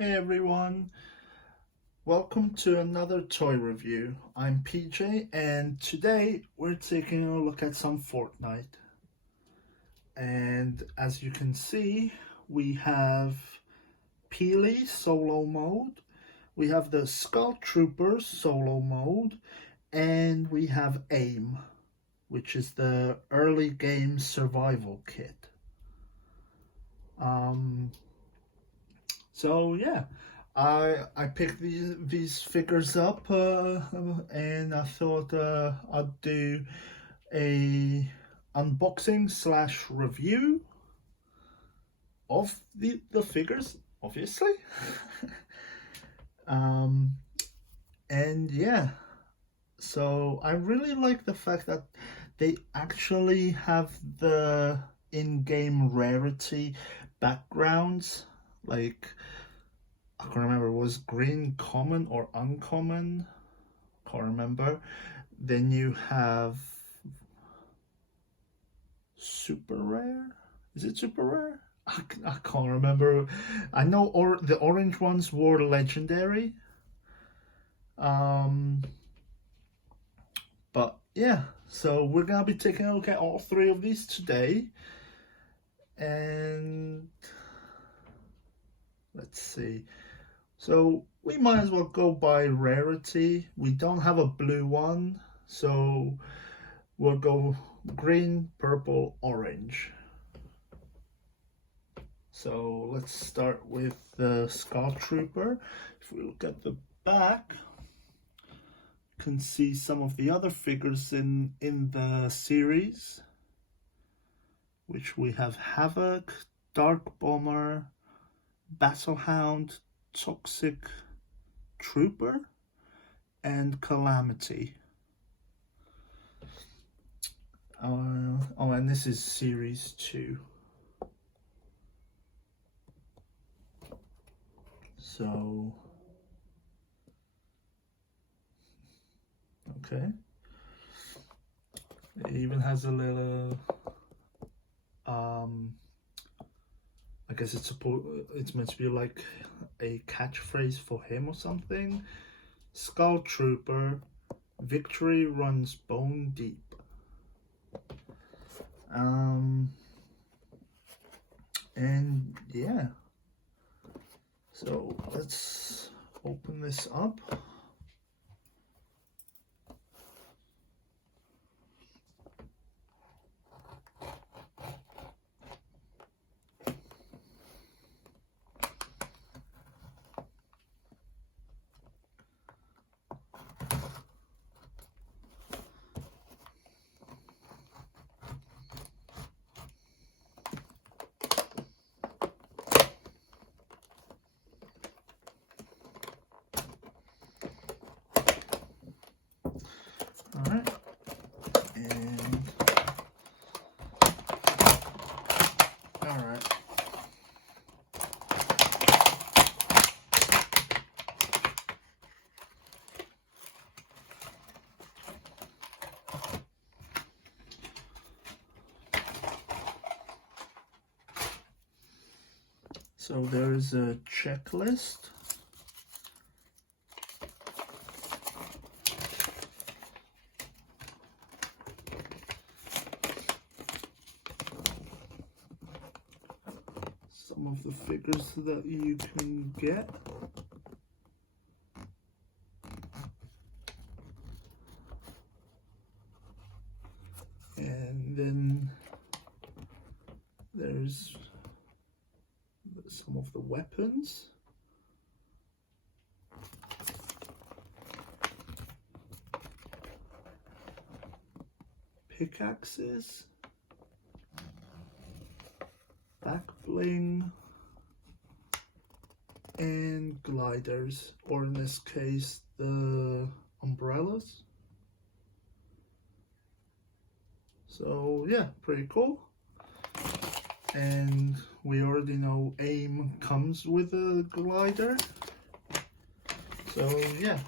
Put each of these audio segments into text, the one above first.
Hey everyone, welcome to another toy review. I'm PJ and today we're taking a look at some Fortnite. And as you can see, we have Peely solo mode, we have the Skull Troopers solo mode, and we have AIM, which is the early game survival kit. So yeah, I picked these figures up and I thought I'd do a unboxing slash review of the figures, obviously. um, and yeah, so I really like the fact that they actually have the in-game rarity backgrounds, like I can't remember, was green common or uncommon? Can't remember. Then you have super rare. Is it super rare? I can't remember. I know the orange ones were legendary. Um, but yeah, so we're gonna be taking a look at all three of these today. And let's see. So we might as well go by rarity. We don't have a blue one, so we'll go green, purple, orange. So let's start with the Skull Trooper. If we look at the back, you can see some of the other figures in the series, which we have Havoc, Dark Bomber, Battlehound, Toxic Trooper, and Calamity. Oh, and this is series 2. So, okay. It even has a little, I guess it's meant to be like a catchphrase for him or something. Skull Trooper, victory runs bone deep. And yeah, so let's open this up. All right, and all right. So there's a checklist. Some of the figures that you can get. And then there's some of the weapons. Pickaxes. Back bling. And gliders, or in this case, the umbrellas. So yeah, pretty cool. And we already know AIM comes with a glider. So yeah.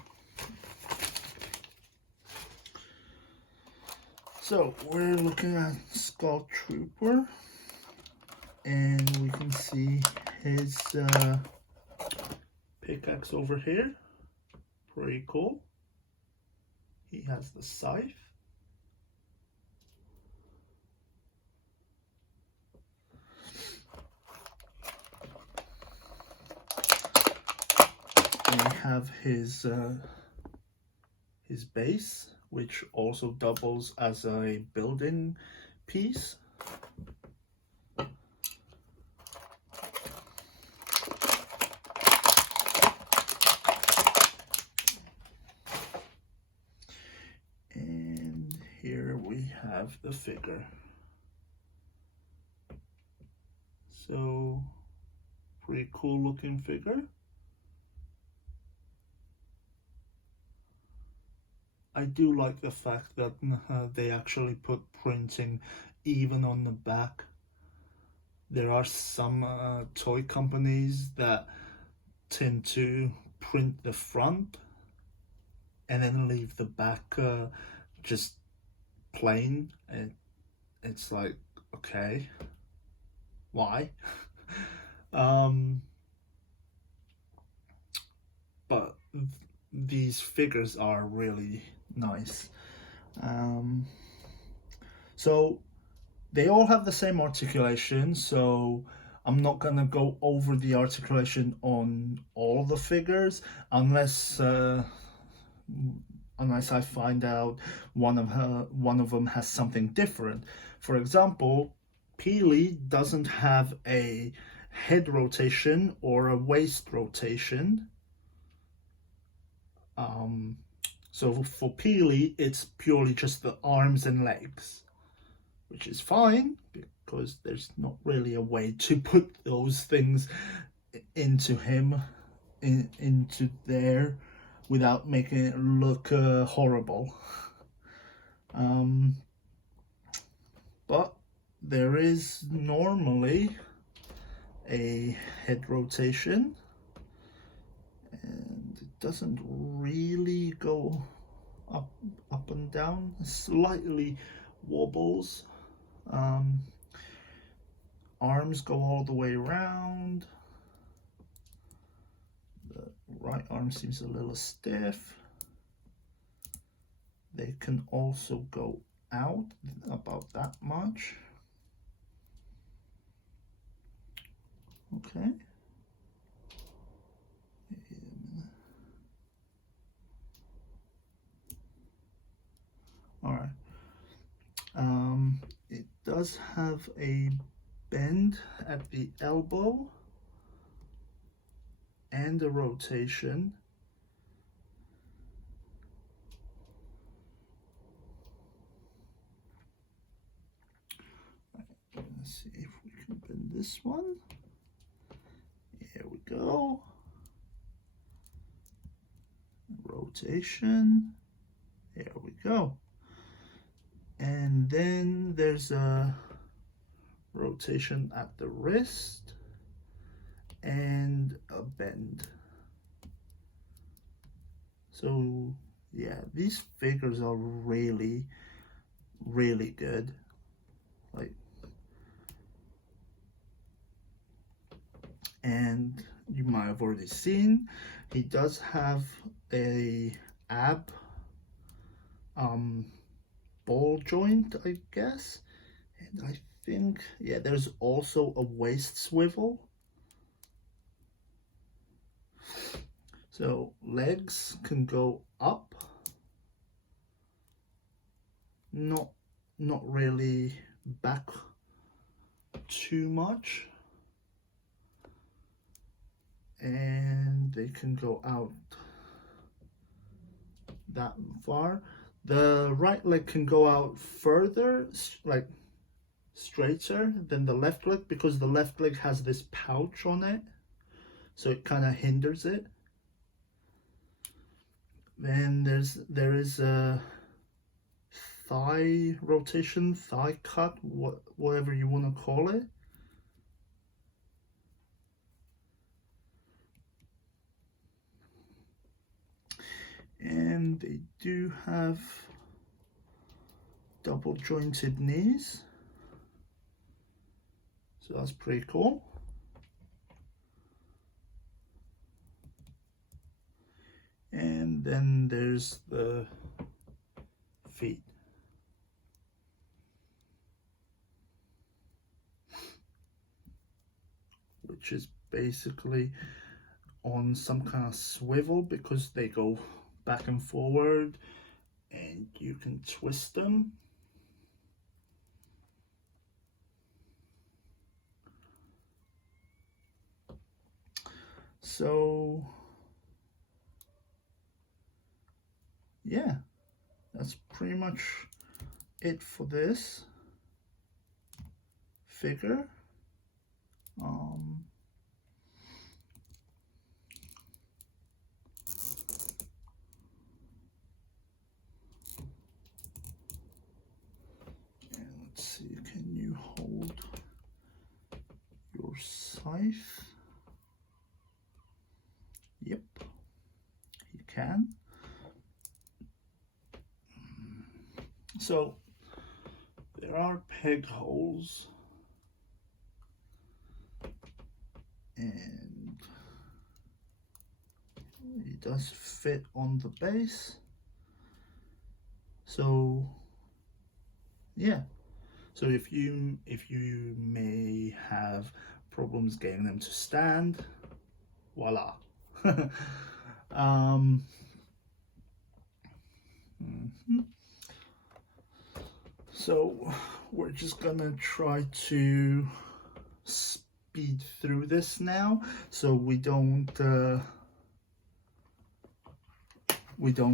So we're looking at Skull Trooper, and we can see his pickaxe over here. Pretty cool. He has the scythe. And we have his base, which also doubles as a building piece. And here we have the figure. So, pretty cool looking figure. I do like the fact that they actually put printing even on the back. There are some toy companies that tend to print the front and then leave the back just plain, and it's like, okay, why? But these figures are really nice. So they all have the same articulation, so I'm not gonna go over the articulation on all the figures unless I find out one of them has something different. For example, Peely doesn't have a head rotation or a waist rotation. So for Peely, it's purely just the arms and legs, which is fine because there's not really a way to put those things into him, into there, without making it look horrible. But there is normally a head rotation, and it doesn't really go up and down, it slightly wobbles. Arms go all the way around. The right arm seems a little stiff. They can also go out about that much. Okay. All right. It does have a bend at the elbow and a rotation. Let's see if we can bend this one. Here we go. Rotation. There we go. And then there's a rotation at the wrist and a bend. So yeah, these figures are really, really good. Like, and you might have already seen, he does have a ab ball joint, I guess, and I think, yeah, there's also a waist swivel. So legs can go up, not really back too much, and they can go out that far. The right leg can go out further, like straighter than the left leg, because the left leg has this pouch on it, so it kind of hinders it. Then there is a thigh rotation, thigh cut, whatever you want to call it. And they do have double jointed knees, so that's pretty cool. And then there's the feet. Which is basically on some kind of swivel because they go back and forward and you can twist them. So yeah, that's pretty much it for this figure. And let's see, can you hold your scythe? Yep, you can. So there are peg holes, and it does fit on the base. So yeah, so if you may have problems getting them to stand, voila. So we're just gonna try to speed through this now, so we don't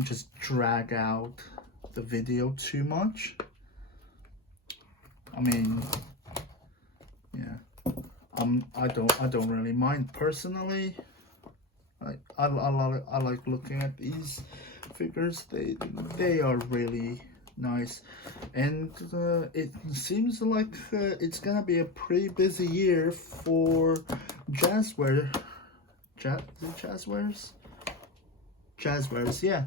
just drag out the video too much. I mean, yeah, I don't really mind personally. I like looking at these figures. They are really nice, and it seems like it's gonna be a pretty busy year for Jazzware. Is it Jazzwares? Jazzwares, yeah.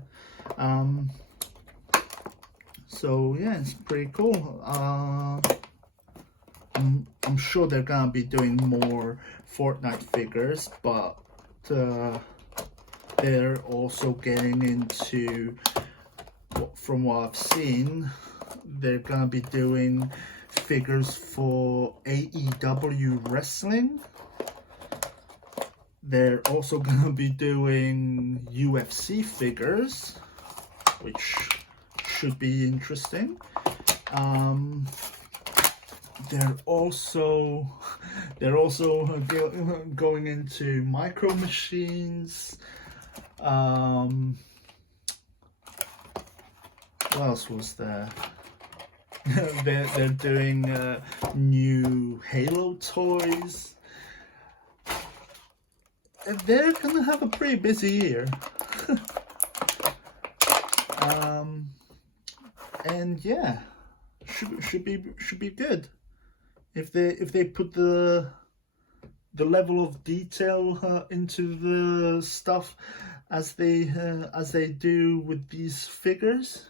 So yeah, it's pretty cool. I'm sure they're gonna be doing more Fortnite figures, but they're also getting into, from what I've seen, they're gonna be doing figures for AEW wrestling. They're also gonna be doing UFC figures, which should be interesting. They're also going into micro machines. What else was there? they're doing new Halo toys. They're gonna have a pretty busy year. And yeah, should be good if they put the level of detail into the stuff as they do with these figures.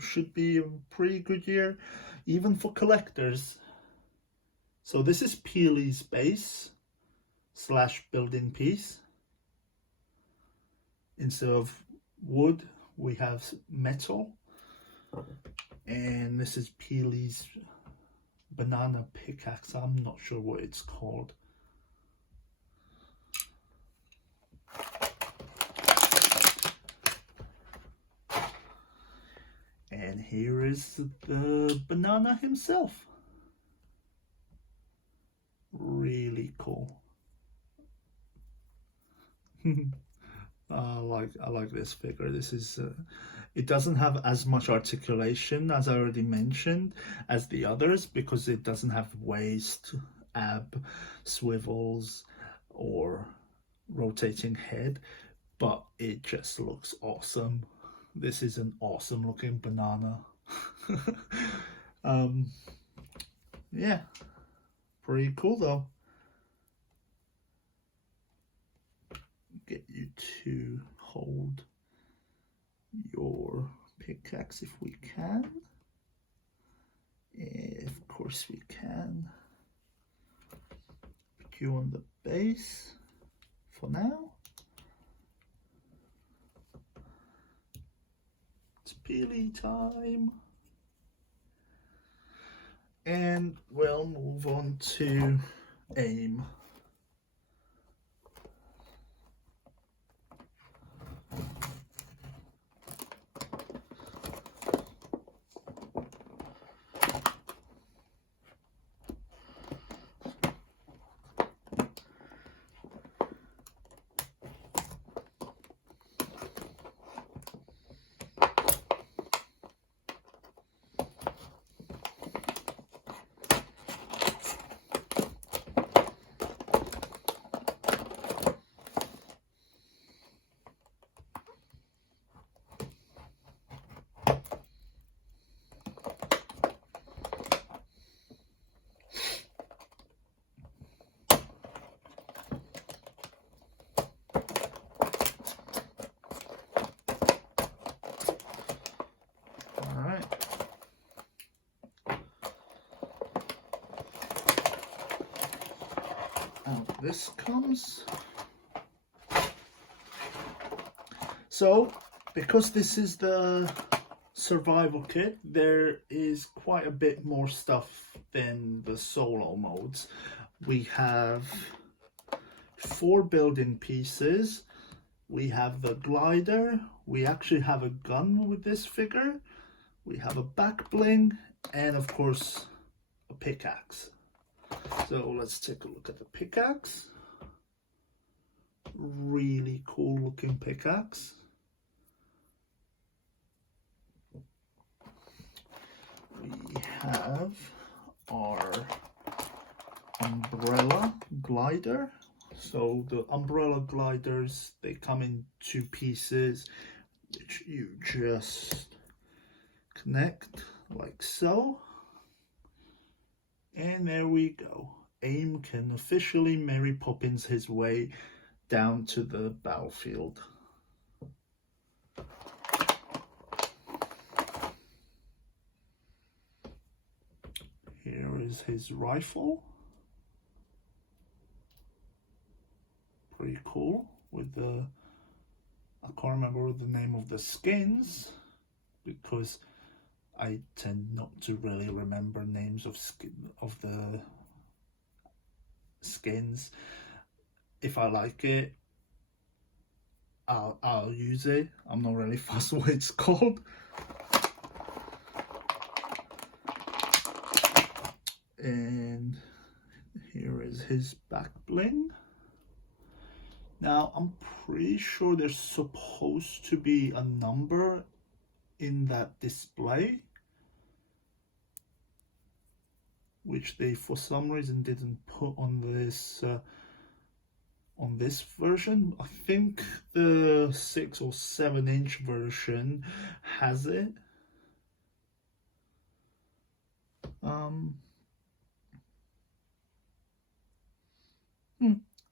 Should be a pretty good year, even for collectors. So this is Peely's base / building piece. Instead of wood, we have metal. And this is Peely's banana pickaxe. I'm not sure what it's called. And here is the banana himself. Really cool. I like this figure. This is it doesn't have as much articulation, as I already mentioned, as the others, because it doesn't have waist, ab, swivels, or rotating head, but it just looks awesome. This is an awesome looking banana. Yeah, pretty cool though. Get you to hold your pickaxe if we can. Of course we can. Put you on the base for now. Peely time. And we'll move on to aim. Out this comes. So, because this is the survival kit, there is quite a bit more stuff than the solo modes. We have 4 building pieces. We have the glider. We actually have a gun with this figure. We have a back bling, and of course, a pickaxe. So let's take a look at the pickaxe. Really cool looking pickaxe. We have our umbrella glider. So the umbrella gliders, they come in 2 pieces, which you just connect like so. And there we go. AIM can officially Mary Poppins his way down to the battlefield. Here is his rifle. Pretty cool with the, I can't remember the name of the skins because I tend not to really remember names of the skins. If I like it, I'll use it. I'm not really fussed what it's called. And here is his back bling. Now I'm pretty sure there's supposed to be a number in that display, which they for some reason didn't put on this version. I think the 6 or 7 inch version has it.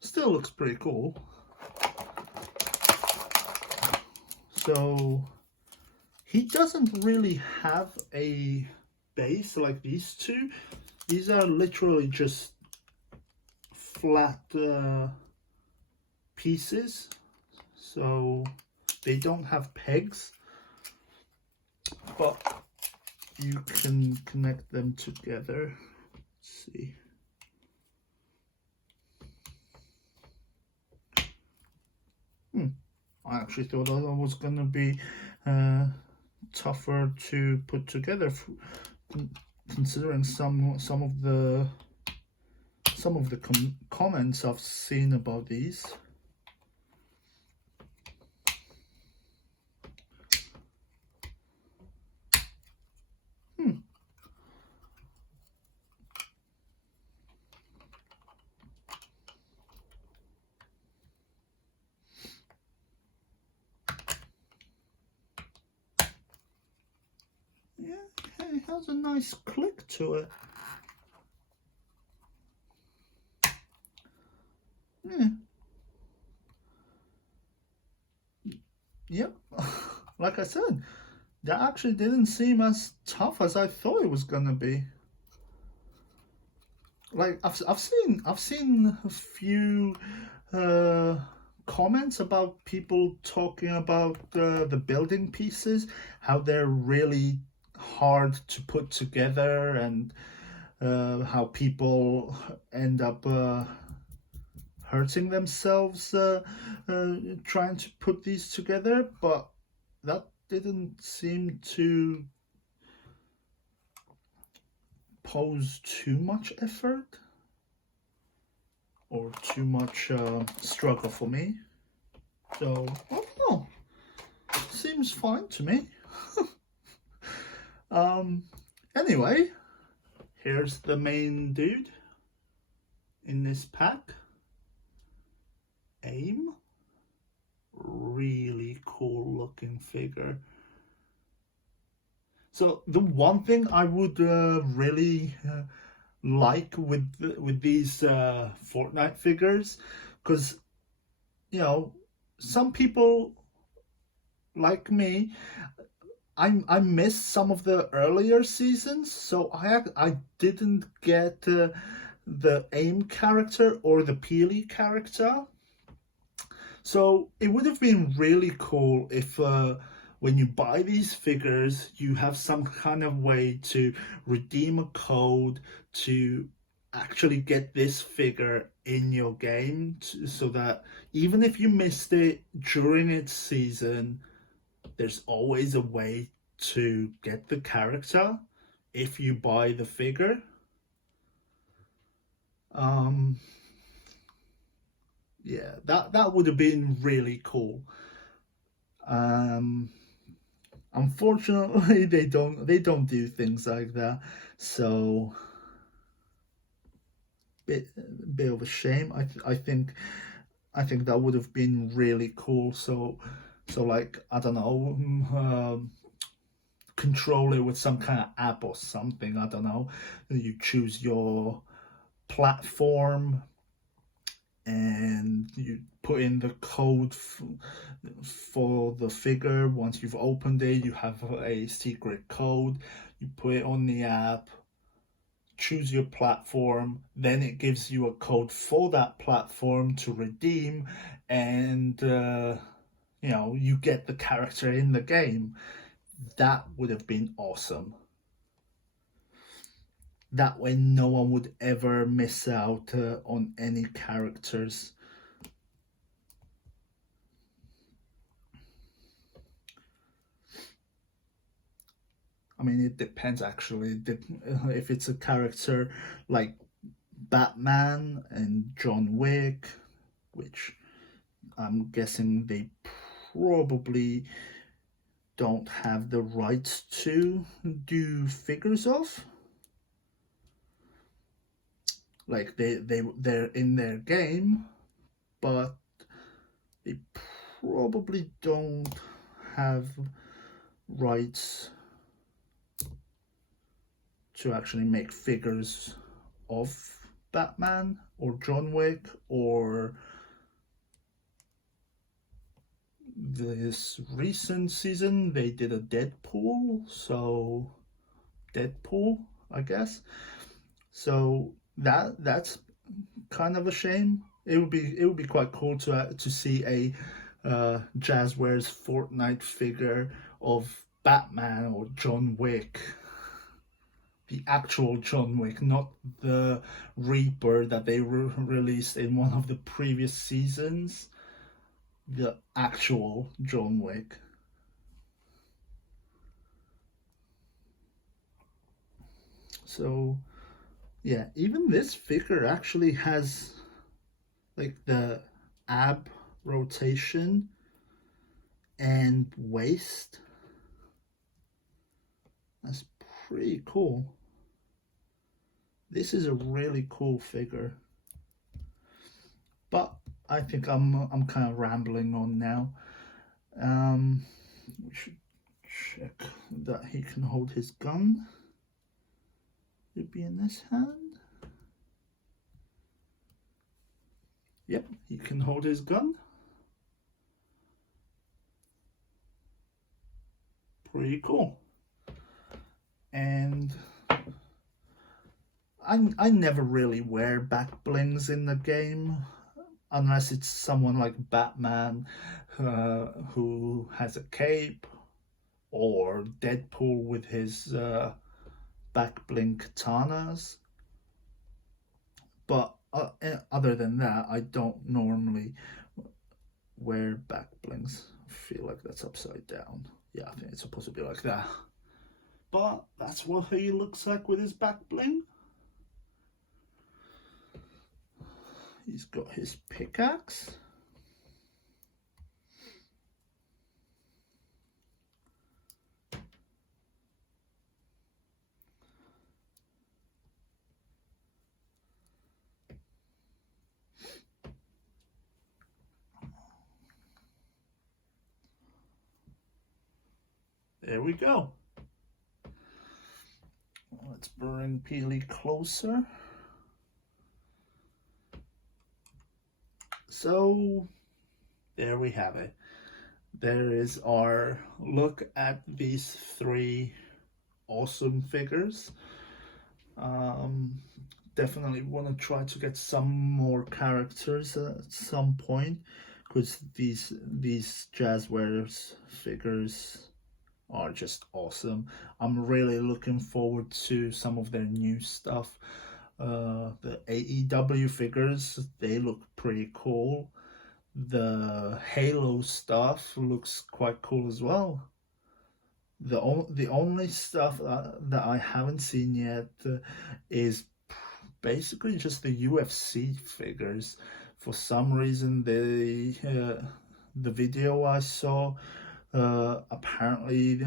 Still looks pretty cool. So he doesn't really have a base like these two. These are literally just flat pieces, so they don't have pegs, but you can connect them together. Let's see. I actually thought that was going to be tougher to put together, considering some of the comments I've seen about these. Yeah, okay, it has a nice click to it. Yeah. Yep. Like I said, that actually didn't seem as tough as I thought it was gonna be. Like I've seen a few comments about people talking about the building pieces, how they're really hard to put together, and how people end up hurting themselves trying to put these together, but that didn't seem to pose too much effort or too much struggle for me. So, I don't know. Seems fine to me. Anyway, here's the main dude in this pack. Aim. Really cool looking figure. So the one thing I would really like with these Fortnite figures, because some people like me, I missed some of the earlier seasons, so I didn't get the AIM character or the Peely character. So it would have been really cool if when you buy these figures, you have some kind of way to redeem a code to actually get this figure in your game, so that even if you missed it during its season, there's always a way to get the character if you buy the figure. Yeah, that would have been really cool. Unfortunately, they don't do things like that, so bit of a shame. I think that would have been really cool. So like, I don't know, control it with some kind of app or something. I don't know. You choose your platform and you put in the code for the figure. Once you've opened it, you have a secret code. You put it on the app, choose your platform, then it gives you a code for that platform to redeem, and you get the character in the game. That would have been awesome. That way no one would ever miss out on any characters. I mean, it depends actually. If it's a character like Batman and John Wick, which I'm guessing they probably don't have the rights to do figures of. Like they're in their game, but they probably don't have rights to actually make figures of Batman or John Wick or this recent season they did a Deadpool, so Deadpool, I guess. So that's kind of a shame. It would be quite cool to see a Jazzwares Fortnite figure of Batman or John Wick, the actual John Wick, not the Reaper that they released in one of the previous seasons. The actual John Wick. So yeah, even this figure actually has like the ab rotation and waist. That's pretty cool. This is a really cool figure. But I think I'm kind of rambling on now. We should check that he can hold his gun. It'd be in this hand. Yep, he can hold his gun. Pretty cool. And I never really wear back blings in the game, unless it's someone like Batman who has a cape, or Deadpool with his back bling katanas. But other than that, I don't normally wear back blings. I feel like that's upside down. Yeah, I think it's supposed to be like that. But that's what he looks like with his back bling. He's got his pickaxe. There we go. Let's bring Peely closer. So there we have it. There is our look at these three awesome figures. Definitely want to try to get some more characters at some point, because these Jazzwares figures are just awesome. I'm really looking forward to some of their new stuff. The AEW figures, they look pretty cool. The Halo stuff looks quite cool as well. The only stuff that I haven't seen yet is basically just the UFC figures. For some reason, the video I saw, apparently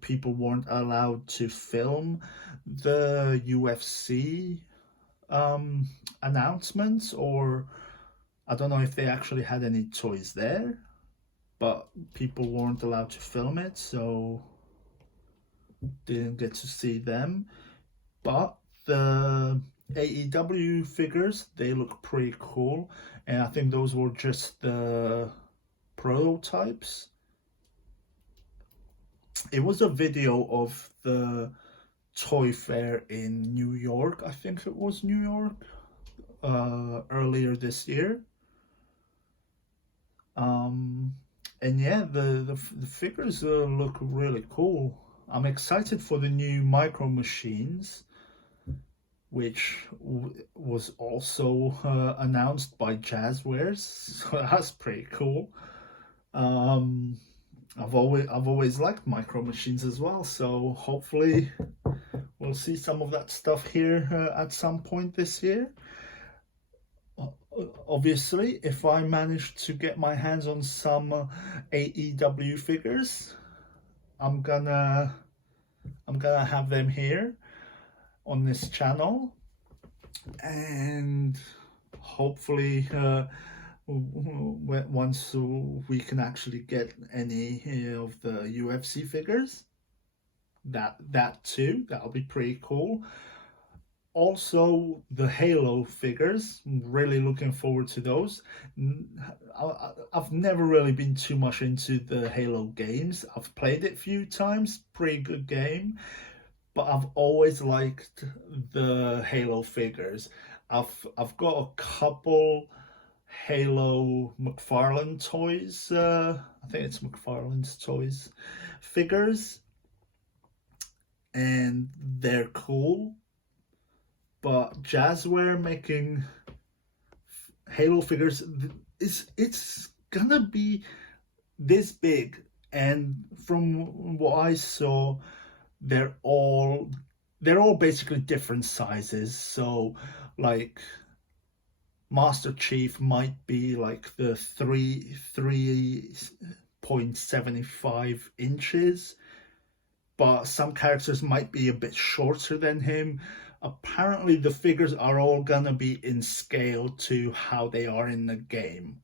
people weren't allowed to film the UFC announcements, or I don't know if they actually had any toys there, but people weren't allowed to film it, so didn't get to see them. But the AEW figures, they look pretty cool, and I think those were just the prototypes. It was a video of the toy fair in New York. I think it was New York, earlier this year. And yeah, the figures look really cool. I'm excited for the new Micro Machines, which was also announced by Jazzwares, so that's pretty cool. I've always liked Micro Machines as well, so hopefully we'll see some of that stuff here at some point this year. Obviously, if I manage to get my hands on some AEW figures, I'm gonna have them here on this channel, and hopefully once we can actually get any of the UFC figures, that too, that'll be pretty cool. Also, the Halo figures, really looking forward to those. I've never really been too much into the Halo games. I've played it a few times, pretty good game, but I've always liked the Halo figures. I've got a couple Halo McFarlane toys. I think it's McFarlane's toys figures, and they're cool. But Jazzware making Halo figures, it's gonna be this big, and from what I saw, they're all basically different sizes. So like Master Chief might be like the 3.75 inches, but some characters might be a bit shorter than him. Apparently the figures are all gonna be in scale to how they are in the game,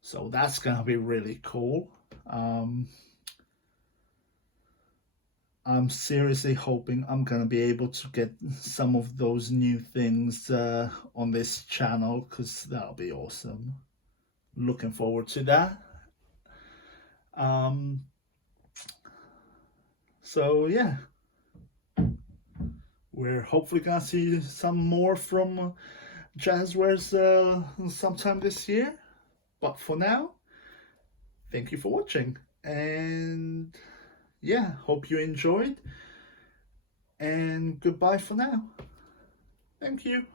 so that's gonna be really cool. I'm seriously hoping I'm gonna be able to get some of those new things on this channel, because that'll be awesome. Looking forward to that. So yeah, we're hopefully gonna see some more from Jazzwares sometime this year. But for now, thank you for watching. And yeah, hope you enjoyed. And goodbye for now. Thank you.